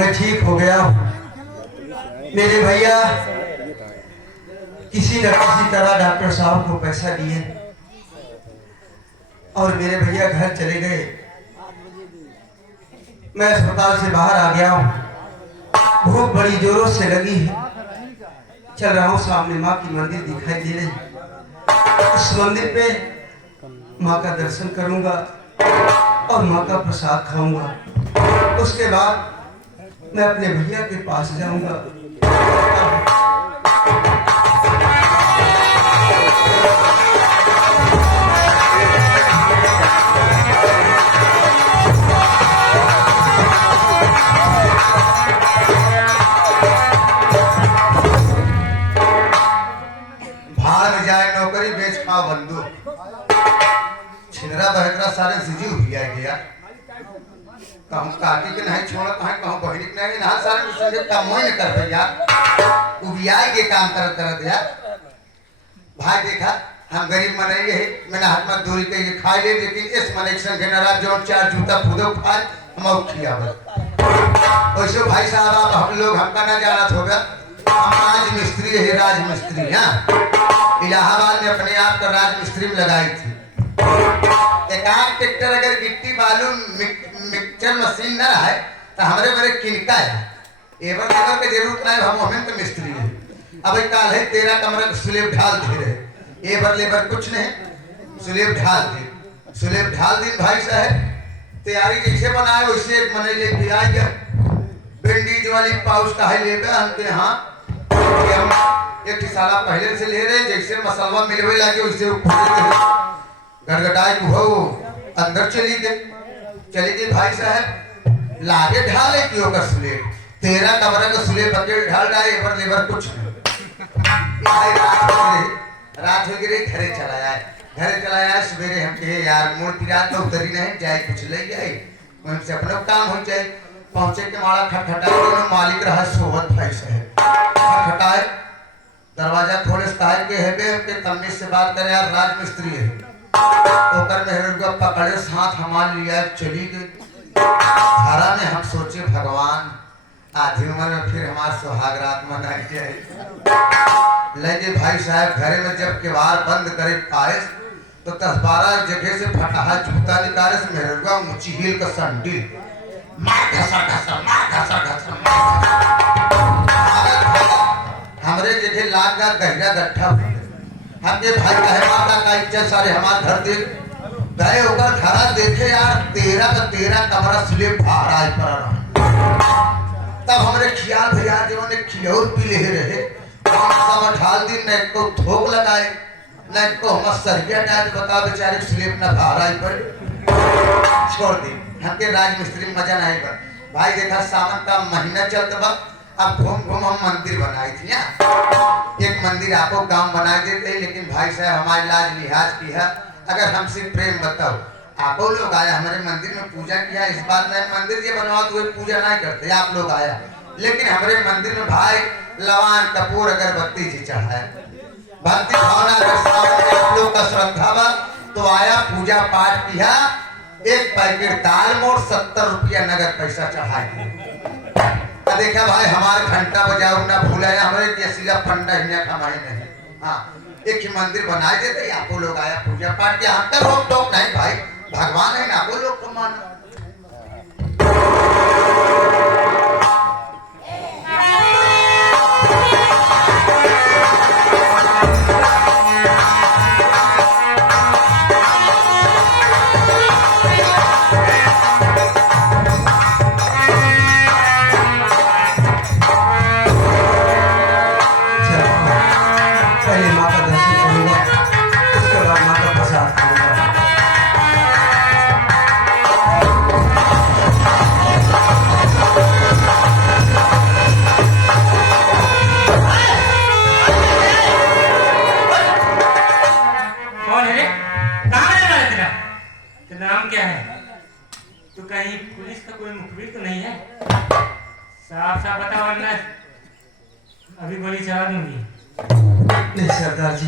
मैं ठीक हो गया हूँ। मेरे भैया किसी न किसी तरह डॉक्टर साहब को पैसा दिए और मेरे भैया घर चले गए। मैं अस्पताल से बाहर आ गया हूँ। भूख बड़ी जोरों से लगी है। चल रहा हूँ, सामने माँ की मंदिर दिखाई दे रही। उस मंदिर पे माँ का दर्शन करूंगा और माँ का प्रसाद खाऊंगा। उसके बाद मैं अपने भैया के पास जाऊंगा। भाग जाए नौकरी बेच खा बंदूक छिनरा बहरा सारे सिजी हुआ गया कहूँ काटी के नहीं छोड़त है कहूँ बहनी के नहीं ना सारे दूसरे काम नहीं कर भैया उबियाई के काम करत यार भाई देखा हम गरीब मनाई है मैंने हाथ में दूरी के ये खाई ले लेकिन इस मने संग नाराज जो चार जूता फूदो खाए हम और खिया वैसे भाई साहब आप हम लोग हमका ना जाना होगा। हम राज मिस्त्री है, राज मिस्त्री हाँ इलाहाबाद में अपने आप का राज मिस्त्री में लगाई थी। एक आध ट्रैक्टर अगर गिट्टी बालू मिक्सचर मशीन न है तो हमारे बड़े किनका है एवर लेबर के जरूरत नहीं। हम हमें तो मिस्त्री है। अब काल है 13 कमरा स्लेब ढाल दे रहे एवर लेबर कुछ नहीं स्लेब ढाल दे भाई साहब तैयारी जैसे बनाए वैसे मने ले प्याज बेंडीज वाली पाउच का है लेगा हमके हाँ एक साला पहले से ले रहे जैसे मसलवा मिलवे लागे वैसे गड़गड़ाए हो अंदर चली गई भाई साहब लागे ढाले क्यों का स्लेब 13 कमरा का स्लेब बकेट ढाल डाले एवर लेबर कुछ नहीं। रात हो गई घरे चलाया सवेरे हम कहे यार मोड़ पिरा तो उतरी नहीं जाए कुछ ले गए उनसे अपना काम हो जाए। पहुंचे के माड़ा खटखटाए मालिक रहा सोवत भाई साहब खटखटाए दरवाजा खोले कहे के हेबे के तमीज से बात करे यार राज मिस्त्री है ओकर में पकड़े साथ हमार लिया चली गई धारा में। हम सोचे भगवान आधी उम्र में फिर हमारा सुहाग रात मनाई जाए लगे भाई साहब घरे में जब किवाड़ बंद करे पाए तो 10-12 जगह से फटाहा जूता निकाले से मेहरुआ ऊंची हील का संडील मार घसा हमरे जगह लाग का गहरा गड्ढा हमके भाई कहे माता का इज्जत सारे हमारे घर देख गए होकर घरा देखे यार 13 का 13 कमरा स्लेब बाहर आज पर तब हमरे ख्याल भैया जो ने खिलौर पी ले रहे सब ढाल दिन न को थोक लगाए न को हम सरिया डाल बता बेचारे स्लेब न बाहर आई पर छोड़ दी हमके राज मिस्त्री मजा नहीं पर भाई देखा सावन का महीना चलता बा अब घूम हम मंदिर बनाई थी एक मंदिर आपको गांव बना देते लेकिन भाई साहब हमारे लाज लिहाज की है अगर हमसे प्रेम बताओ आप लोग आया हमारे मंदिर में पूजा किया इस बात में मंदिर ये बनवा तो पूजा नहीं करते आप लोग आया लेकिन हमारे मंदिर में भाई लवान कपूर अगरबत्ती जी चढ़ाए भक्ति भावना अगर आप लोग का श्रद्धा बा तो आया पूजा पाठ किया एक पैकेट दाल मोड़ 70 रुपया नगद पैसा चढ़ाए देखा भाई हमारे घंटा बजाओ ना भूलाया हमारे केसिला पंडा हिया कमाए नहीं हाँ एक ही मंदिर बनाए देते आपको लोग आया पूजा पाठ किया हम तक रोक टोक नहीं भाई भगवान है ना आपको लोग को माना। अभी गोली चला दूंगी। नहीं सरदार जी,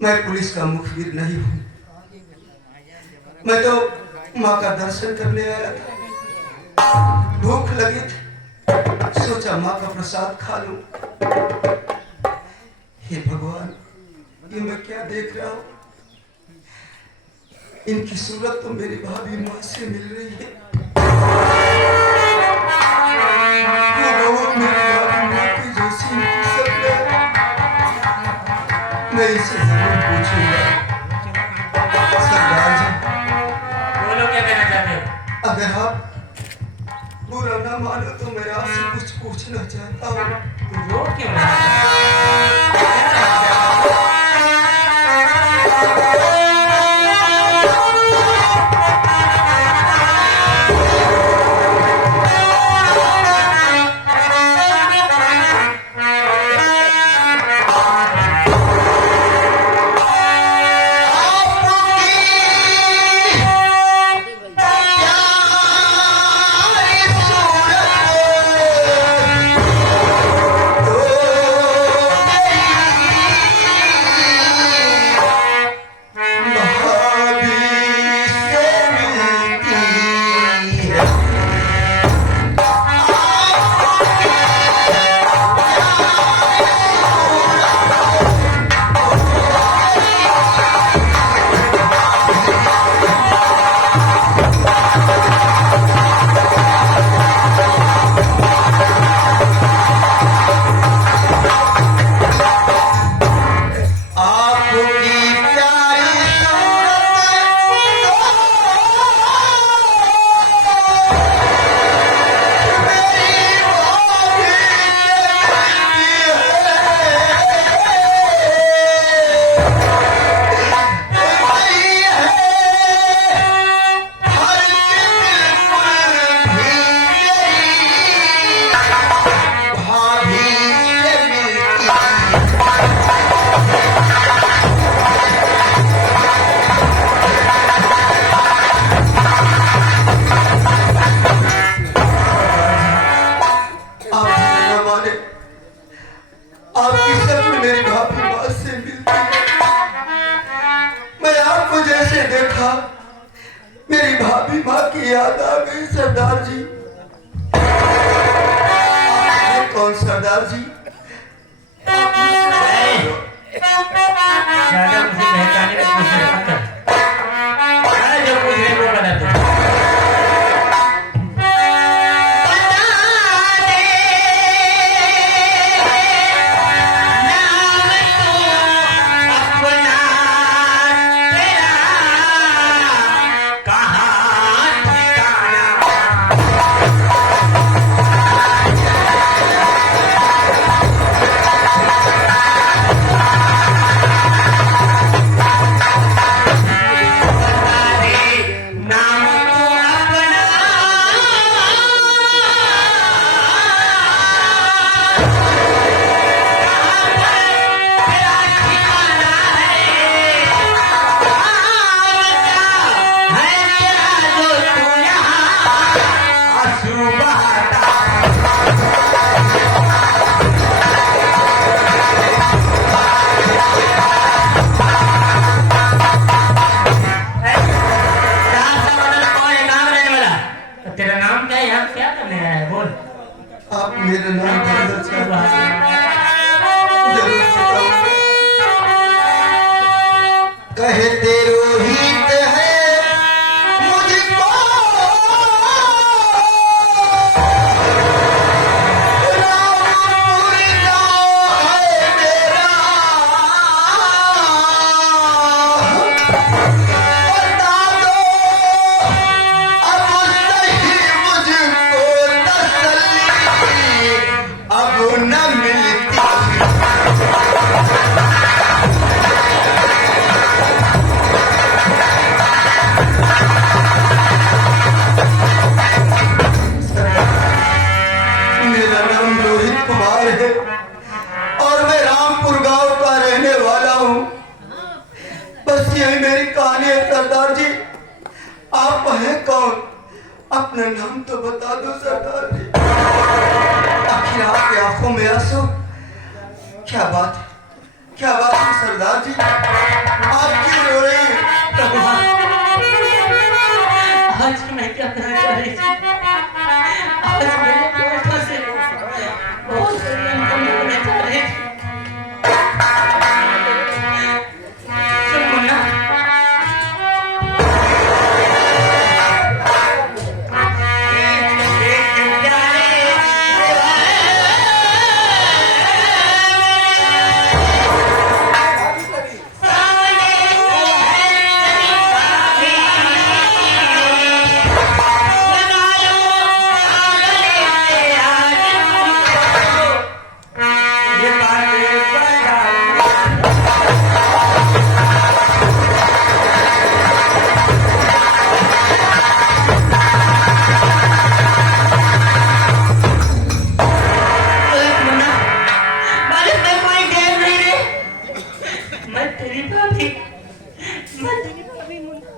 मैं पुलिस का मुखबिर नहीं हूँ। मैं तो माँ का दर्शन करने आया था। भूख लगी थी, सोचा माँ का प्रसाद खा लूं। हे भगवान, ये मैं क्या देख रहा हूँ? इनकी सूरत तो मेरी भाभी माँ से मिल रही है। वो मेरी भाभी माँ की जैसी इनकी शक्ल है। मैं इसे जरूर पूछूंगा। सरदार जी, बोलो क्या कहना चाहते हो? अगर आप बुरा ना मानो तो मैं आपसे कुछ पूछना चाहता हूँ। तू रो क्यों रहा है? आपकी शक्ल मेरी भाभी माँ से मिलती है। मैं आपको जैसे देखा मेरी भाभी माँ की याद आ गई। सरदार जी, आप कौन सरदार जी? ज्यादा मुझे पहचाने की कोशिश मत कर। मैं जो कुछ है वो बता दूं। आप मेरा नाम जानना चाहते हैं? जरूर बताऊंगा। कहते रोहित है मुझको, रामपुर गाँव है मेरा। बता दो अब सही मुझको तसल्ली, अब न मिलती। मेरा नाम रोहित कुमार है और मैं रामपुर गांव का रहने वाला हूँ। बस यही मेरी कहानी है। सरदार जी, आप हैं कौन? अपना नाम तो बता दो सरदार जी। आखिर आपकी आंखों में आंसू, क्या बात है? क्या बात है सरदार जी? आप क्यों रो रहे हैं? आज मैं क्या कहना चाह रही थी? आज मेरे दोस्तों से बहुत बढ़िया हम होने जा रहे थे। सुन मुन्ना, मैं तेरी भाभी मुन्ना।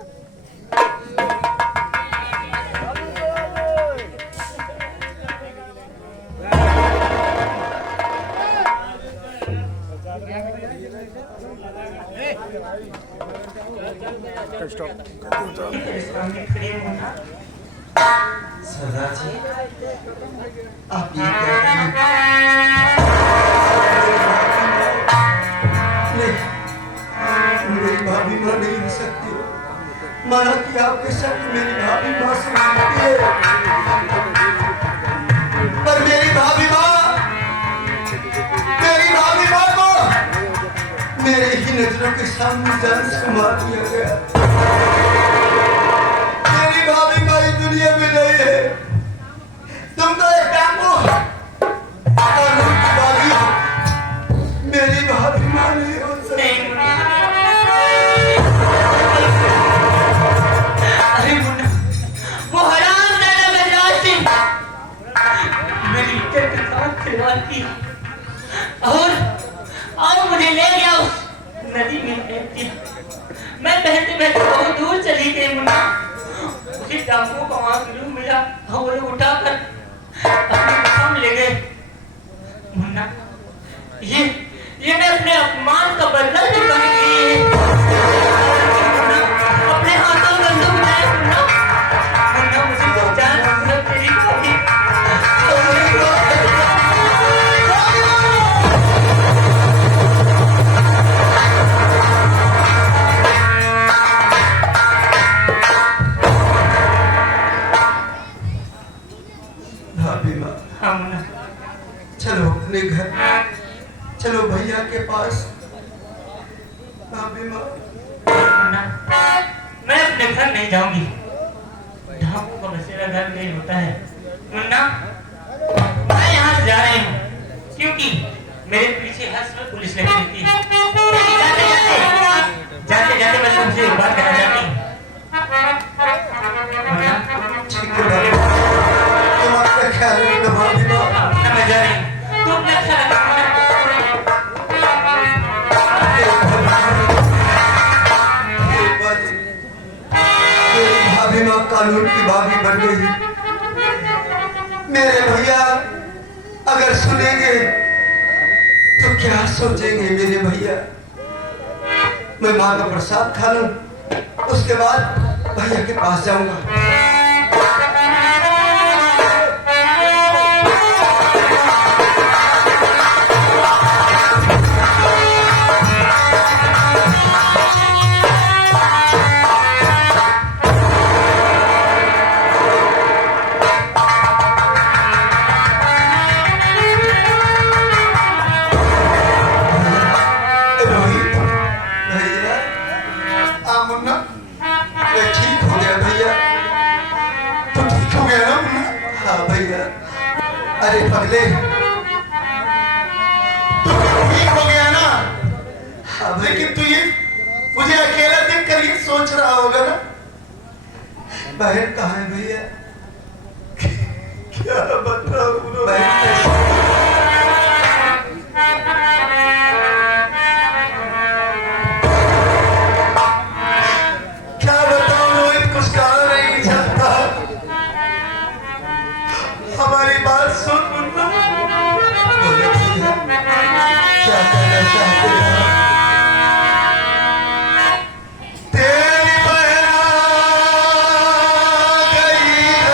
सरदार जी, आप ये कहते हैं नहीं, मेरी भाभी माँ नहीं हो सकती। माना कि आपके साथ मेरी भाभी माँ से मिलती है, पर मेरी भाभी माँ को मेरे ही नजरों के सामने जान से मार दिया गया। मेरी भाभी माँ इस दुनिया में नहीं है। तुम तो एक डाकू और बागी हो। मेरी भाभी माँ नहीं हो सकती। अरे मुन्ना, वो हरामजादा बदमाश थी, मेरी इज्जत के साथ खिलवाड़ की और मुझे ले गया उस नदी में फेंक दिया। मैं बहते बहते बहुत दूर चली गई मुन्ना। उसी डाकुओं को वहां गिलू मिला और वो उठाकर अपने काम ले गए। मुन्ना, ये मैं अपने अपमान का बदला चुकाने के लिए अपने हाथों में बंदूक उठाए। मुन्ना, मुझे पहचान तेरी भाभी। भाभी माँ, हाँ मुन्ना, चलो अपने घर, चलो भैया के पास। भाभी माँ, मुन्ना, मैं अपने घर नहीं जाऊंगी। ढांकों का बसेरा घर नहीं होता है मुन्ना। मैं यहाँ से जा रही हूँ क्योंकि मेरे पीछे हर समय पुलिस लगी रहती है। जाते जाते मैं तुमसे एक बात कहना चाहती हूँ मुन्ना। ठीक है भाभी, तुम अपना ख्याल रखना भाभी माँ। मैं जा रही हूँ, तुम अपना ख्याल रखना। मेरी भाभी माँ कानून की बागी बन गई। मेरे भैया अगर सुनेंगे तो क्या सोचेंगे मेरे भैया। मैं माँ का प्रसाद खा लूं, उसके बाद भैया के पास जाऊंगा। अरे पगले, तू ठीक हो गया ना? हाँ भाई। लेकिन तू ये मुझे अकेला देख कर ये सोच रहा होगा ना? बहन कहाँ है भैया? क्या बताऊं बहन कैसे? क्या बताऊं रोहित, कुछ कहा नहीं जाता। हमारी बात सुन मुन्ना। बोलो भैया, क्या कहना चाहते हैं आप? तेरी बहन आ गई है।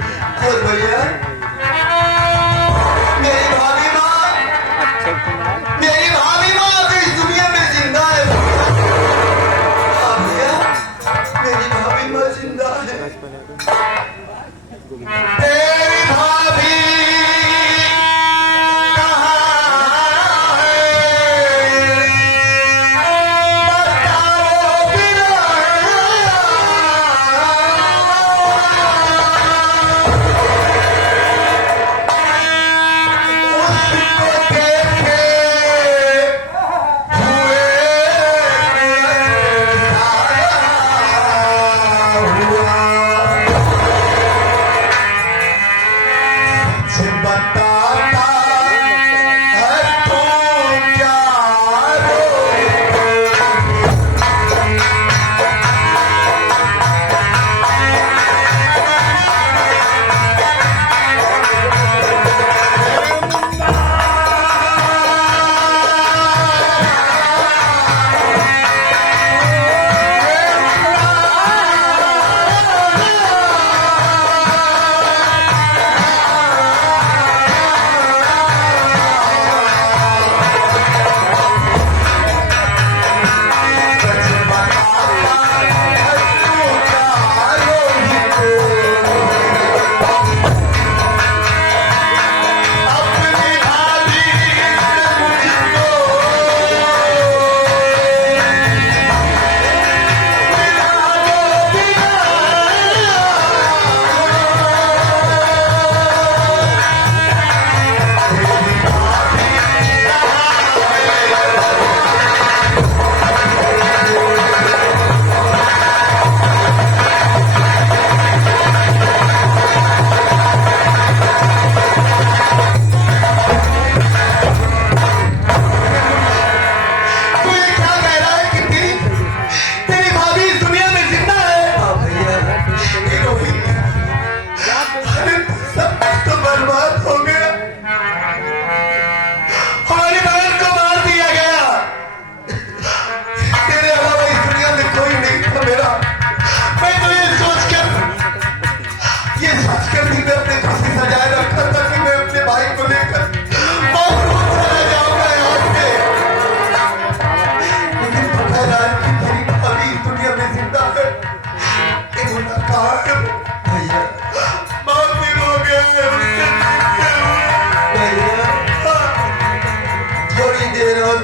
और भैया मेरी भाभी माँ अभी इस दुनिया में जिंदा है। हाँ भैया मेरी भाभी माँ जिंदा है। तेरी भाभी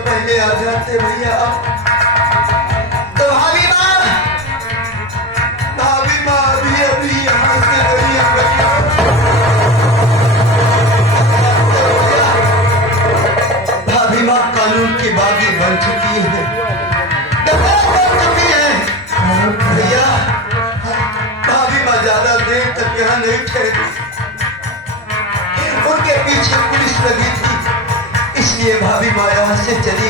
पहले आ जाते भैया। तो भाभी माँ अभी यहाँ से गई है भैया। भाभी माँ कानून की बागी बन चुकी है, बन चुकी है भैया। भाभी माँ ज्यादा देर तक यहाँ नहीं ठहरी, उनके पीछे पुलिस लगी थी, इसलिए भाभी माँ यहाँ से चली